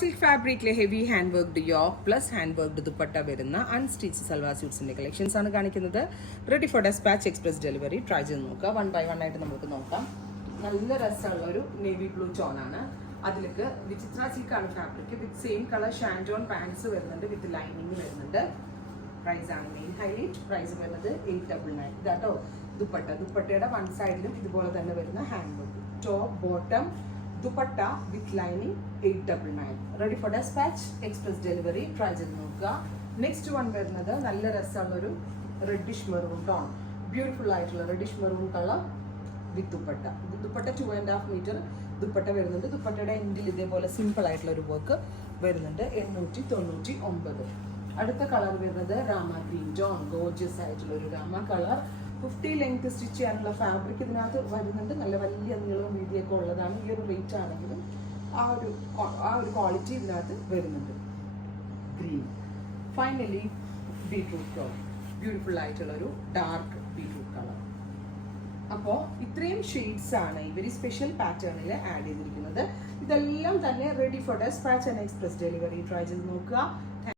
Silk ഫാബ്രിക്കിലെ heavy hand worked yoke plus hand worked dupatta വരുന്ന unstitch salwar സ്യൂട്ട്സിന്റെ കളക്ഷൻസ് ആണ് കാണിക്കുന്നത്. Ready for despatch, express delivery. Try ചെയ്ത് നോക്കുക. 1 by 1 ആയിട്ട് നമുക്ക് നോക്കാം. നല്ല രസമുള്ള ഒരു നേവി ബ്ലൂ ടോൺ ആണ്. അതിലേക്ക് വിചിത്ര സിൽക്ക് ആണ് fabric. With same colour shantoon pants വരുന്നുണ്ട്, വിത്ത് ലൈനിങ് വരുന്നുണ്ട്. പ്രൈസ് ആണ് മെയിൻ ഹൈലൈറ്റ്. പ്രൈസ് വരുന്നത് 899. ഇതാട്ടോ ദുപ്പട്ടയുടെ വൺ സൈഡിലും ഇതുപോലെ തന്നെ വരുന്ന hand work. Top bottom dupatta with lining 899. Ready for despatch, express delivery. Try ചെയ്ത് നോക്കുക. നെക്സ്റ്റ് വൺ വരുന്നത് നല്ല രസമുള്ള ഒരു റെഡിഷ് മെറൂൺ ടോൺ. ബ്യൂട്ടിഫുൾ ആയിട്ടുള്ള reddish maroon colour with dupatta. Dupatta 2.5 metre dupatta വരുന്നുണ്ട്. ദുപ്പട്ടയുടെ എൻഡിൽ ഇതേപോലെ സിമ്പിൾ ആയിട്ടുള്ള ഒരു വർക്ക് വരുന്നുണ്ട്. 899. അടുത്ത കളർ വരുന്നത് രാമ ഗ്രീൻ ടോൺ. ഗോർജിയസ് ആയിട്ടുള്ള ഒരു രാമ കളർ. 50 ലെങ്ത് സ്റ്റിച്ച് ചെയ്യാനുള്ള ഫാബ്രിക് ഇതിനകത്ത് വരുന്നുണ്ട്. നല്ല വലിയ നീളവും വീതിയൊക്കെ ഉള്ളതാണ്. ഈ ഒരു റേറ്റ് ആണെങ്കിലും ആ ഒരു ക്വാളിറ്റി ഇതിനകത്ത് വരുന്നുണ്ട്. Green. Finally beetroot colour. Beautiful ആയിട്ടുള്ള ഒരു ഡാർക്ക് ബീട്രൂട്ട് കളർ. അപ്പോൾ ഇത്രയും ഷെയ്ഡ്സ് ആണ് ഇവർ സ്പെഷ്യൽ പാറ്റേണിൽ ആഡ് ചെയ്തിരിക്കുന്നത്. ഇതെല്ലാം തന്നെ ready for despatch and express delivery. Try ചെയ്ത് നോക്കുക.